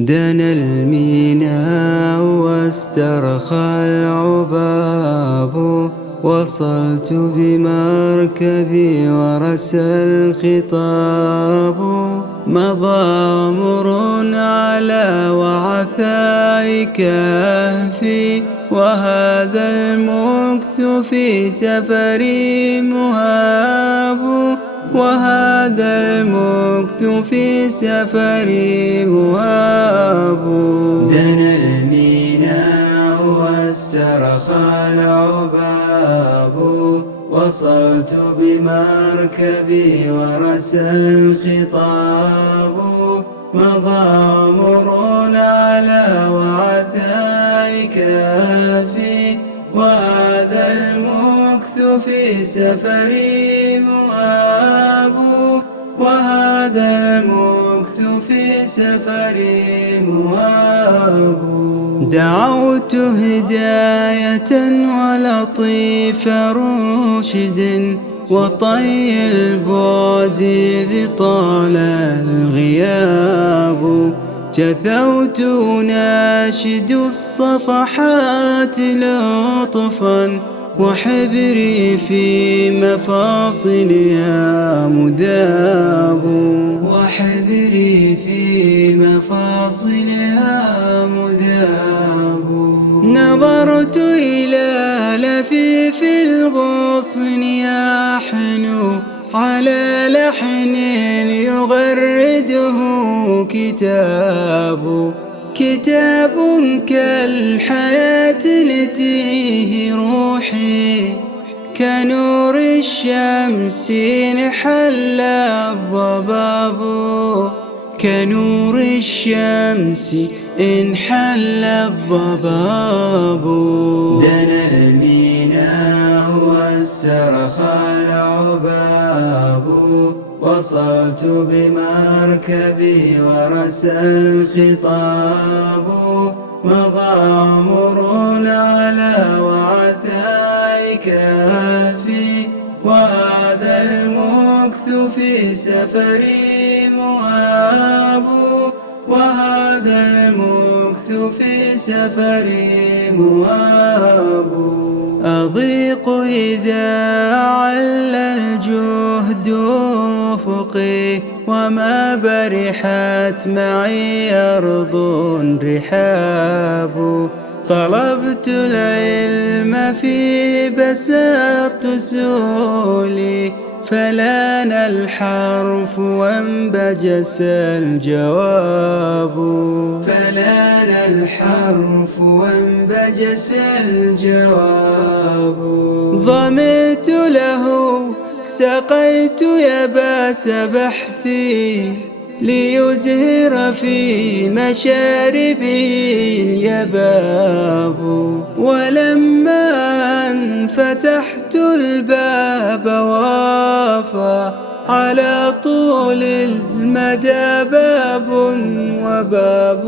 دنا الميناء واسترخى العباب، وصلت بمركبي ورسى الخطاب. مضى عمر على وعثاء كهفي، وهذا المكث في سفري مهاب. وهذا المكث في سفري مهاب. دنا الميناء واسترخى العباب، وصلت بمركبي ورسى الخطاب. مضى عمر على وعثاء كهفي، وهذا المكث في سفري مهاب. وهذا المكث في سفري مهاب. دعوت هداية ولطيف رشد، وطي البعد ذي طال الغياب. جثوت ناشد الصفحات لطفا، وحبري في مفاصلها مذاب. وحبري في مفاصلها مذاب. نظرت إلى لفيف الغصن يحنو على لحن يغرده كتاب. كتاب كالحياة لتيه روحي، كنور الشمس إن حل الضباب. كنور الشمس إن حل الضباب. دنا الميناء واسترخى العباب، وصلت بمركبي ورسى الخطاب. مضى عمر على وعثاء كهفي، وهذا المكث في سفري مهاب. وهذا المكث في سفري مهاب. أضيق إذا عل الجهد أفقي، وما برحت معي أرض رحاب. طلبت العلم فيه بسطت سؤلي، فلان الحرف وانبجس الجواب. فلان الحرف وانبجس الجواب. ظمئت له سقيت يباس بحثي، ليزهر في مشاربي اليباب. ولما أن فتحت الباب وافى على طول المدى باب وباب.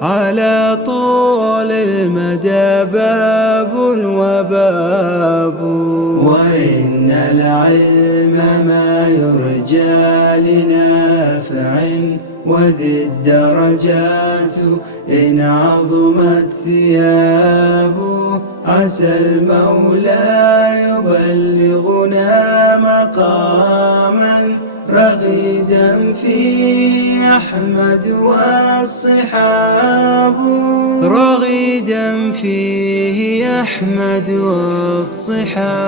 على طول المدى باب وباب. وإن العلم ما يرجى لنافع، وذي الدرجات إن عظمت ثيابه. عسى المولى يبلغنا مقاما رغيدا فيه أحمد والصحاب. رغيدا فيه أحمد والصحاب.